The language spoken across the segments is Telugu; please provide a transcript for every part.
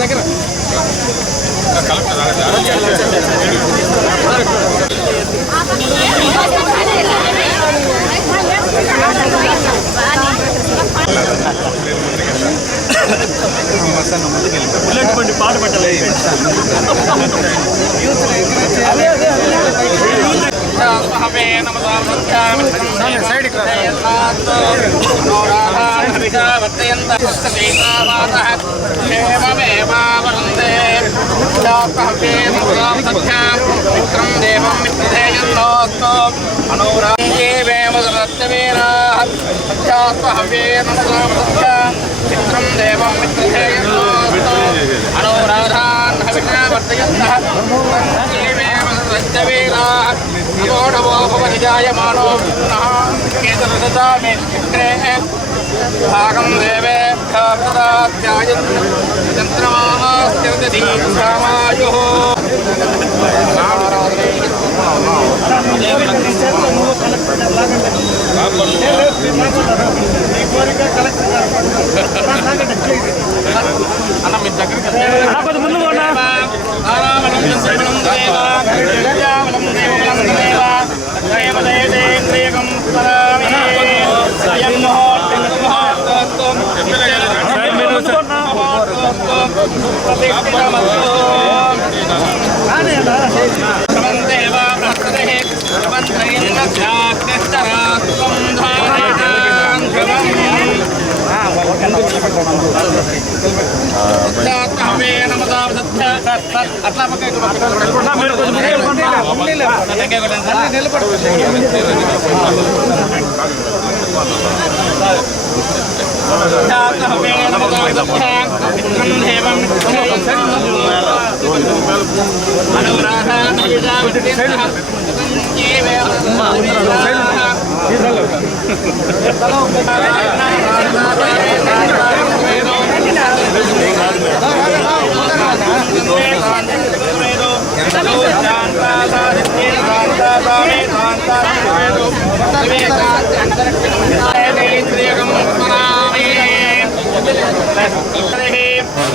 దగ్గర బుల్లెట్ బండి పాట పెట్టాలి చిత్రం దేవం అనురాధాన్ హవిషావర్తయంతోడవోపరిజాయమానో కేతరసామే చక్రే భాగం దేవేభ్యప్రదాధ్యాయంత్రమాస్తిర్దీర్ఘమాయుః అన్న మీ దగ్గరికి ముందు అట్లా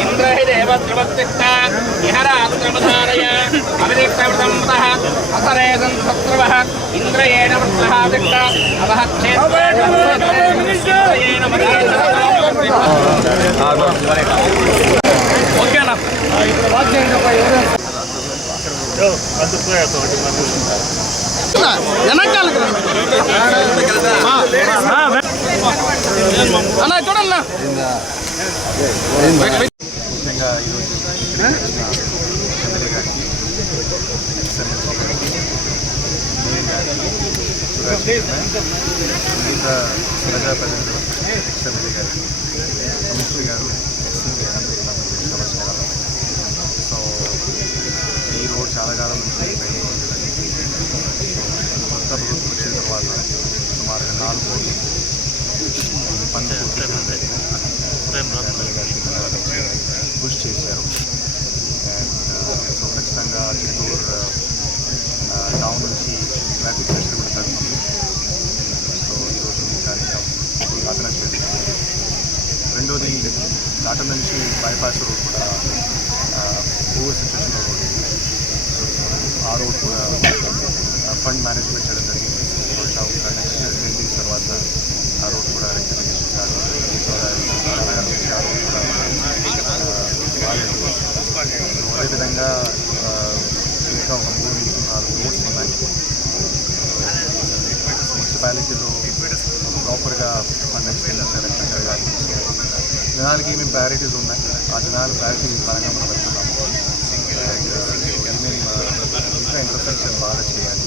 ఇంద్రహి దేవద్రవత్తిష్ట ఇహరాత్రమధారయ అవిదిక్తవృతంతః అసరే సంతత్రవః ఇంద్రయేణ వృత్తః తిష్ట అవః క్షేత్రేణ ఓకేనా అన్న చూడన్నా ముఖ్యంగా ఈరోజు ఎమ్మెల్యే గారికి మిగతా ప్రజాప్రతినిధులు ఎమ్మెల్యే గారు కమిషనర్ గారు ఎస్సీ అందరికీ నమస్కారాలు. సో ఈ రోడ్ చాలా కాలం నుంచి పెండింగ్ ఉంటుంది. కొత్త ప్రభుత్వం వచ్చిన తర్వాత సుమారుగా 4 కోట్లు పనులు పుష్ చేశారు. సో ఖచ్చితంగా చిత్తూరు టౌన్ నుంచి ట్రాఫిక్ ప్రెషర్ కూడా తగ్గుతుంది. సో ఈరోజు దానికి అతనకు పెట్టింది. రెండోది కాటన్ నుంచి బైపాస్ రోడ్ కూడా ఓవర్ సిచ్యువేషన్ రోడ్, ఆ రోడ్ కూడా ఫండ్ మేనేజ్మెంట్ చేయడం జరిగింది. బహుశా ఒక నెక్స్ట్ 10 days తర్వాత ఆ రోడ్ కూడా రెక్టిఫికేషన్ స్టార్ట్ అవుతుంది. ఆ రోడ్ కూడా బాగాలేదు. అదేవిధంగా ఇంకా ఒక 3-4 రోడ్స్ ఉన్నాయి. మున్సిపాలిటీలో ప్రాపర్గా ఫండ్ ఎక్స్పెండ్ చేశారు కాదు. సో జనాలకి ఏమేమి ప్రయారిటీస్ ఉన్నాయి, ఆ జనాల ప్రయారిటీస్ పరంగా మనం వెళ్తున్నాము. ఏమేమి ఇంకా ఇన్ఫ్రాస్ట్రక్చర్ బాగా చేయాలి,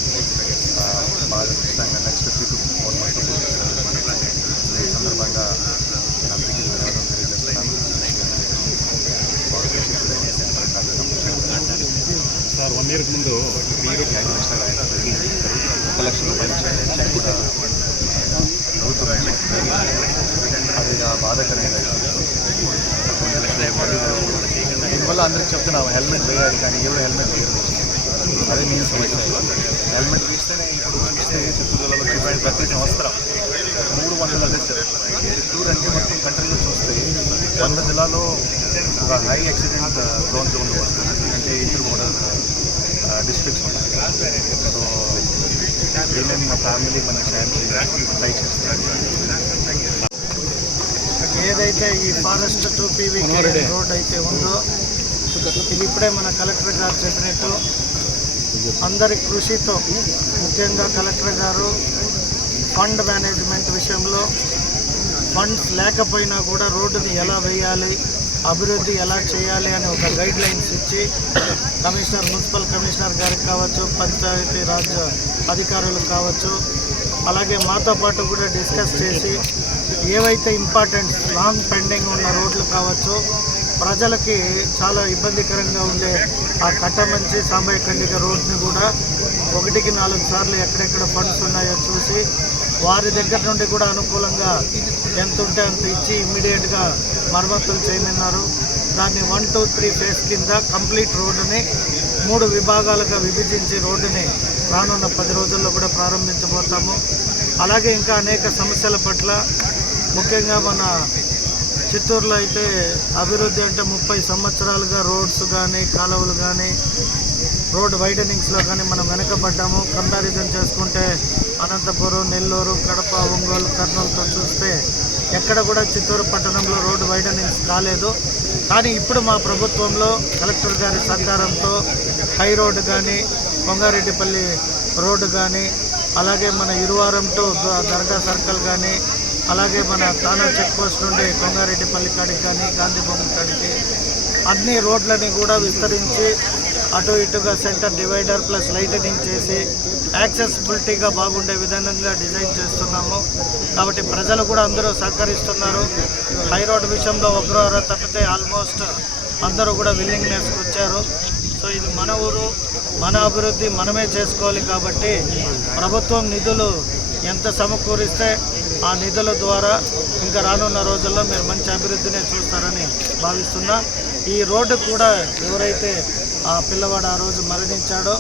బాగా ఖచ్చితంగా నెక్స్ట్ 3 to 4 months ఈ సందర్భంగా నేను అందరికీ ధన్యవాదాలు తెలియజేస్తున్నాను. సార్ 1 year ముందు 5 లక్షల 1 లక్ష రూపాయలు చెక్ కూడా అవుతుంది. అది బాధాకరంగా దీనివల్ల అందరికీ చెప్తున్నాము హెల్మెట్ వేయాలి, కానీ ఎవరు హెల్మెట్ వేయరు. అదే మెయిన్ సమస్య. హెల్మెట్ వేస్తేనే ఇప్పుడు చూస్తే చిత్తూరులో ప్రతి సంవత్సరం 300 చిత్తూరు అంటే మొత్తం కంట్రీలో చూస్తే వంద జిల్లాలో ఒక హై యాక్సిడెంట్ ప్రోన్ జోన్లో వస్తుంది, అంటే ఇంటర్ బోర్డర్ డిస్ట్రిక్ట్స్ ఉన్నాయి. సో ఏమేమి మా ఫ్యామిలీ మనకి సాయం చేయాలి ట్రై చేస్తాం. ఏదైతే ఈ ఫారెస్ట్ 2PV రోడ్ అయితే ఉందో ఇది ఇప్పుడే మన కలెక్టర్ గారు చెప్పినట్టు అందరి కృషితో, ముఖ్యంగా కలెక్టర్ గారు ఫండ్ మేనేజ్మెంట్ విషయంలో ఫండ్స్ లేకపోయినా కూడా రోడ్డుని ఎలా వేయాలి, అభివృద్ధి ఎలా చేయాలి అని ఒక గైడ్ లైన్స్ ఇచ్చి మున్సిపల్ కమిషనర్ గారికి కావచ్చు, పంచాయతీ రాజ్ అధికారులకు కావచ్చు, అలాగే మాతో పాటు కూడా డిస్కస్ చేసి ఏవైతే ఇంపార్టెంట్ లాంగ్ పెండింగ్ ఉన్న రోడ్లు కావచ్చు, ప్రజలకి చాలా ఇబ్బందికరంగా ఉండే ఆ కట్టమంచి సాంబయ్య ఖండిక రోడ్ని కూడా 1కి 4 సార్లు ఎక్కడెక్కడ ఫండ్స్ ఉన్నాయో చూసి వారి దగ్గర నుండి కూడా అనుకూలంగా ఎంత ఉంటే అంత ఇచ్చి ఇమ్మీడియట్గా మరమ్మతులు చేయమన్నారు. దాన్ని 1, 2, 3 ఫేజ్ కింద కంప్లీట్ రోడ్డుని 3 విభాగాలుగా విభజించి రోడ్డుని రానున్న 10 రోజుల్లో కూడా ప్రారంభించబోతాము. అలాగే ఇంకా అనేక సమస్యల పట్ల, ముఖ్యంగా మన చిత్తూరులో అయితే అభివృద్ధి అంటే 30 సంవత్సరాలుగా రోడ్స్ కానీ కాలువలు కానీ రోడ్ వైడనింగ్స్లో కానీ మనం వెనకబడ్డాము. కంపారిజన్ చేసుకుంటే అనంతపురం, నెల్లూరు, కడప, ఒంగోలు, కర్నూలుతో చూస్తే ఎక్కడ కూడా చిత్తూరు పట్టణంలో రోడ్డు వైడనింగ్స్ కాలేదు. కానీ ఇప్పుడు మా ప్రభుత్వంలో కలెక్టర్ గారి సహకారంతో హై రోడ్డు కానీ, కొంగారెడ్డిపల్లి రోడ్డు కానీ, అలాగే మన ఇరువారం టు దర్గా సర్కిల్ కానీ, అలాగే మన తానా చెక్ పోస్ట్ నుండి కొంగారెడ్డిపల్లి కాడికి కానీ, గాంధీ బొమ్మ కాడికి అన్ని రోడ్లని కూడా విస్తరించి అటు ఇటుగా సెంటర్ డివైడర్ ప్లస్ లైటనింగ్ చేసి యాక్సెసిబిలిటీగా బాగుండే విధంగా డిజైన్ చేస్తున్నాము. కాబట్టి ప్రజలు కూడా అందరూ సహకరిస్తున్నారు. హై రోడ్ విషయంలో ఒకరు తప్పితే ఆల్మోస్ట్ అందరూ కూడా విల్లింగ్నెస్కి వచ్చారు. సో ఇది మన ఊరు, మన అభివృద్ధి మనమే చేసుకోవాలి. కాబట్టి ప్రభుత్వం నిధులు ఎంత సమకూరిస్తే ఆ నిధుల ద్వారా ఇంకా రానున్న రోజుల్లో మీరు మంచి అభివృద్ధినే చూస్తారని భావిస్తున్నా. ఈ రోడ్డు కూడా ఎవరైతే ఆ పిల్లవాడు ఆ రోజు మరణించాడో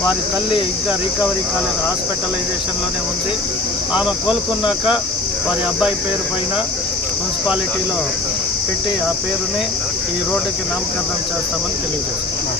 వారి తల్లి ఇంకా రికవరీ కాలేదు, హాస్పిటలైజేషన్లోనే ఉంది. ఆమె కోలుకున్నాక వారి అబ్బాయి పేరు పైన మున్సిపాలిటీలో పెట్టి ఆ పేరుని ఈ రోడ్డుకి నామకరణం చేస్తామని తెలియజేస్తున్నాం.